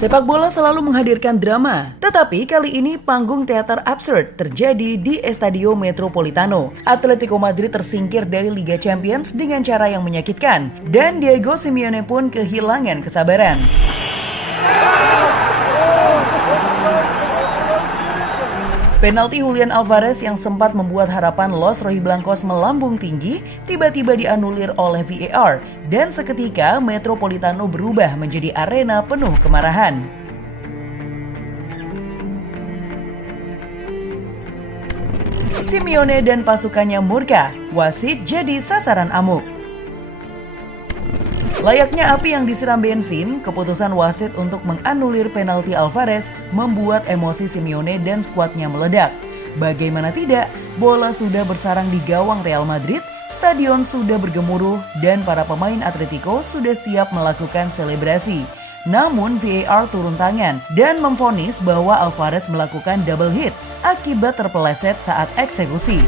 Sepak bola selalu menghadirkan drama, tetapi kali ini panggung teater absurd terjadi di Estadio Metropolitano. Atletico Madrid tersingkir dari Liga Champions dengan cara yang menyakitkan, dan Diego Simeone pun kehilangan kesabaran. Penalti Julian Alvarez yang sempat membuat harapan Los Rojiblancos melambung tinggi tiba-tiba dianulir oleh VAR dan seketika Metropolitano berubah menjadi arena penuh kemarahan. Simeone dan pasukannya murka, wasit jadi sasaran amuk. Layaknya api yang disiram bensin, keputusan wasit untuk menganulir penalti Alvarez membuat emosi Simeone dan skuadnya meledak. Bagaimana tidak, bola sudah bersarang di gawang Real Madrid, stadion sudah bergemuruh, dan para pemain Atletico sudah siap melakukan selebrasi. Namun VAR turun tangan dan memvonis bahwa Alvarez melakukan double hit akibat terpeleset saat eksekusi.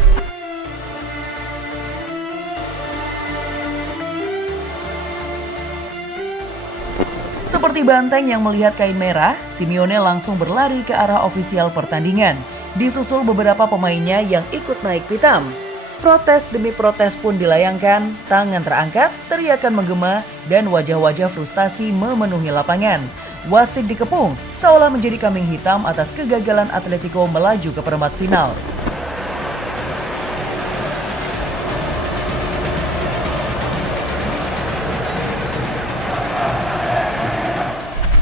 Seperti banteng yang melihat kain merah, Simeone langsung berlari ke arah ofisial pertandingan. Disusul beberapa pemainnya yang ikut naik pitam. Protes demi protes pun dilayangkan, tangan terangkat, teriakan menggema, dan wajah-wajah frustasi memenuhi lapangan. Wasit dikepung, seolah menjadi kambing hitam atas kegagalan Atletico melaju ke perempat final.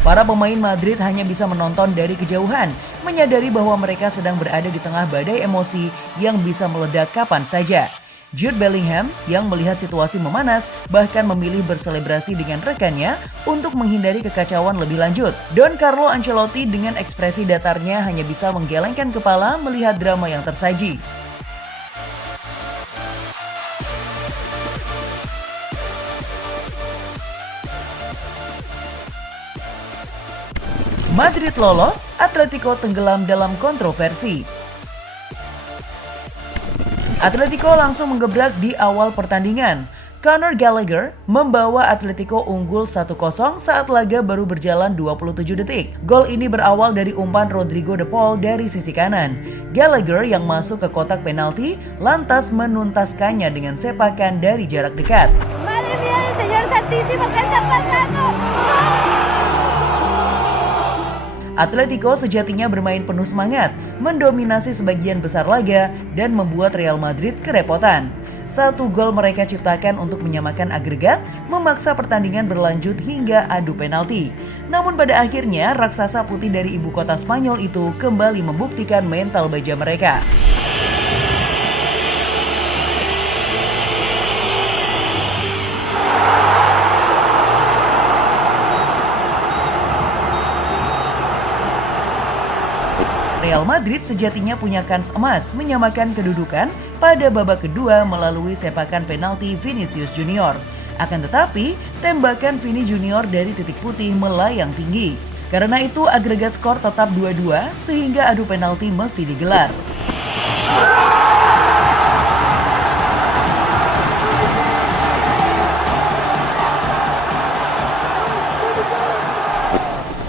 Para pemain Madrid hanya bisa menonton dari kejauhan, menyadari bahwa mereka sedang berada di tengah badai emosi yang bisa meledak kapan saja. Jude Bellingham yang melihat situasi memanas bahkan memilih berselebrasi dengan rekannya untuk menghindari kekacauan lebih lanjut. Don Carlo Ancelotti dengan ekspresi datarnya hanya bisa menggelengkan kepala melihat drama yang tersaji. Madrid lolos, Atletico tenggelam dalam kontroversi. Atletico langsung menggebrak di awal pertandingan. Conor Gallagher membawa Atletico unggul 1-0 saat laga baru berjalan 27 detik. Gol ini berawal dari umpan Rodrigo de Paul dari sisi kanan. Gallagher yang masuk ke kotak penalti lantas menuntaskannya dengan sepakan dari jarak dekat. Madre mía del Señor Santísimo, ¿qué está pasando? Atletico sejatinya bermain penuh semangat, mendominasi sebagian besar laga, dan membuat Real Madrid kerepotan. Satu gol mereka ciptakan untuk menyamakan agregat, memaksa pertandingan berlanjut hingga adu penalti. Namun pada akhirnya, raksasa putih dari ibu kota Spanyol itu kembali membuktikan mental baja mereka. Real Madrid sejatinya punya kans emas menyamakan kedudukan pada babak kedua melalui sepakan penalti Vinicius Junior. Akan tetapi, tembakan Vini Junior dari titik putih melayang tinggi. Karena itu agregat skor tetap 2-2 sehingga adu penalti mesti digelar.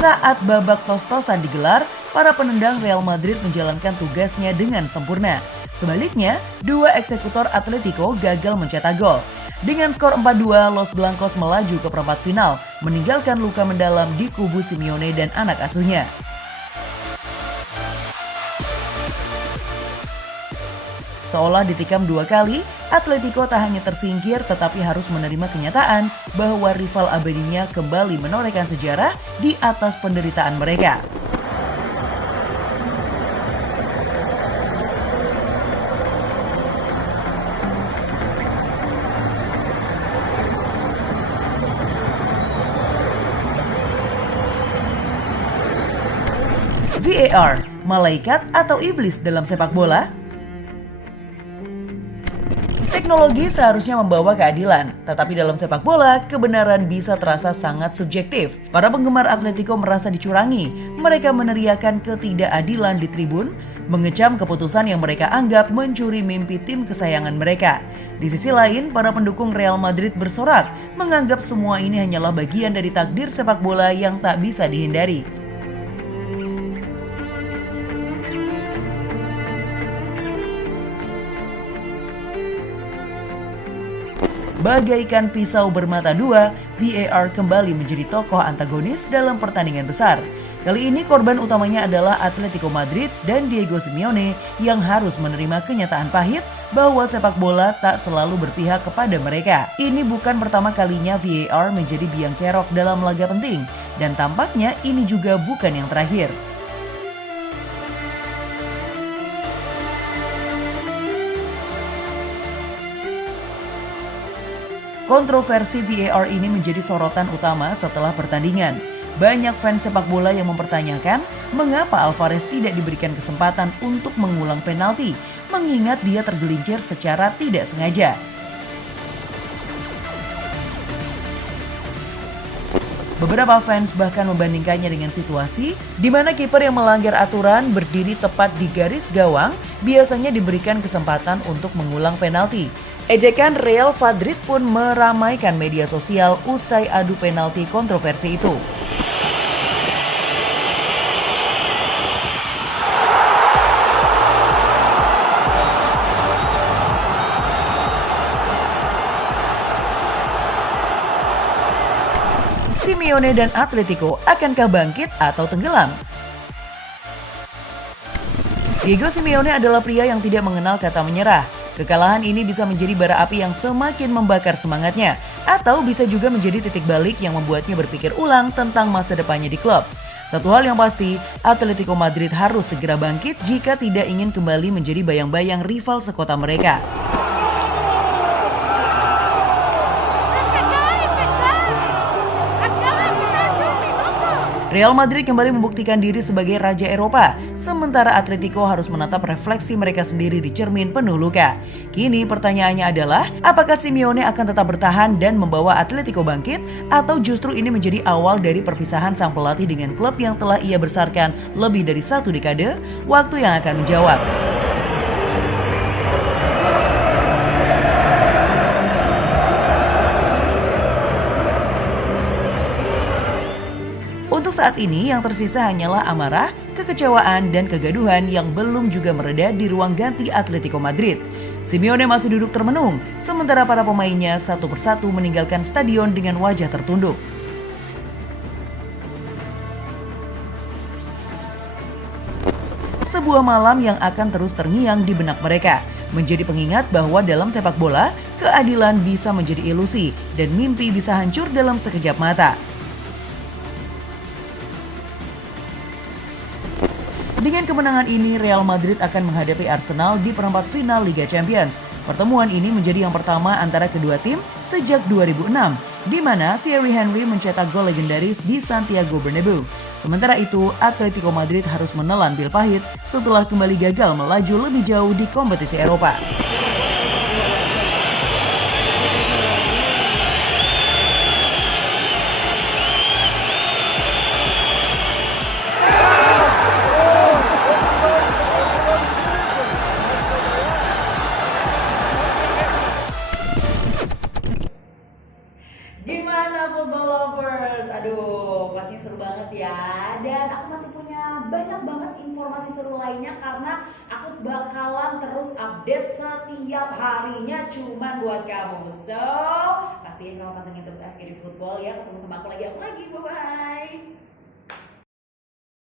Saat babak tos-tosan digelar, para penendang Real Madrid menjalankan tugasnya dengan sempurna. Sebaliknya, dua eksekutor Atletico gagal mencetak gol. Dengan skor 4-2, Los Blancos melaju ke perempat final, meninggalkan luka mendalam di kubu Simeone dan anak asuhnya. Seolah ditikam dua kali, Atletico tak hanya tersingkir tetapi harus menerima kenyataan bahwa rival abadinya kembali menorehkan sejarah di atas penderitaan mereka. VAR, malaikat atau iblis dalam sepak bola? Teknologi seharusnya membawa keadilan, tetapi dalam sepak bola, kebenaran bisa terasa sangat subjektif. Para penggemar Atletico merasa dicurangi, mereka meneriakan ketidakadilan di tribun, mengecam keputusan yang mereka anggap mencuri mimpi tim kesayangan mereka. Di sisi lain, para pendukung Real Madrid bersorak, menganggap semua ini hanyalah bagian dari takdir sepak bola yang tak bisa dihindari. Bagaikan pisau bermata dua, VAR kembali menjadi tokoh antagonis dalam pertandingan besar. Kali ini korban utamanya adalah Atletico Madrid dan Diego Simeone yang harus menerima kenyataan pahit bahwa sepak bola tak selalu berpihak kepada mereka. Ini bukan pertama kalinya VAR menjadi biang kerok dalam laga penting, dan tampaknya ini juga bukan yang terakhir. Kontroversi VAR ini menjadi sorotan utama setelah pertandingan. Banyak fans sepak bola yang mempertanyakan mengapa Alvarez tidak diberikan kesempatan untuk mengulang penalti, mengingat dia tergelincir secara tidak sengaja. Beberapa fans bahkan membandingkannya dengan situasi di mana kiper yang melanggar aturan berdiri tepat di garis gawang biasanya diberikan kesempatan untuk mengulang penalti. Ejekan Real Madrid pun meramaikan media sosial usai adu penalti kontroversi itu. Simeone dan Atletico akankah bangkit atau tenggelam? Diego Simeone adalah pria yang tidak mengenal kata menyerah. Kekalahan ini bisa menjadi bara api yang semakin membakar semangatnya, atau bisa juga menjadi titik balik yang membuatnya berpikir ulang tentang masa depannya di klub. Satu hal yang pasti, Atletico Madrid harus segera bangkit jika tidak ingin kembali menjadi bayang-bayang rival sekota mereka. Real Madrid kembali membuktikan diri sebagai raja Eropa, sementara Atletico harus menatap refleksi mereka sendiri di cermin penuh luka. Kini pertanyaannya adalah, apakah Simeone akan tetap bertahan dan membawa Atletico bangkit, atau justru ini menjadi awal dari perpisahan sang pelatih dengan klub yang telah ia besarkan lebih dari 1 dekade? Waktu yang akan menjawab. Untuk saat ini yang tersisa hanyalah amarah, kekecewaan, dan kegaduhan yang belum juga mereda di ruang ganti Atletico Madrid. Simeone masih duduk termenung, sementara para pemainnya satu persatu meninggalkan stadion dengan wajah tertunduk. Sebuah malam yang akan terus terngiang di benak mereka, menjadi pengingat bahwa dalam sepak bola, keadilan bisa menjadi ilusi dan mimpi bisa hancur dalam sekejap mata. Dengan kemenangan ini, Real Madrid akan menghadapi Arsenal di perempat final Liga Champions. Pertemuan ini menjadi yang pertama antara kedua tim sejak 2006, di mana Thierry Henry mencetak gol legendaris di Santiago Bernabeu. Sementara itu, Atletico Madrid harus menelan pil pahit setelah kembali gagal melaju lebih jauh di kompetisi Eropa. Gimana football lovers? Aduh, pastinya seru banget ya. Dan aku masih punya banyak banget informasi seru lainnya karena aku bakalan terus update setiap harinya cuman buat kamu. So, pastiin kamu pantengin terus FGD Football ya. Ketemu sama aku lagi. Bye-bye.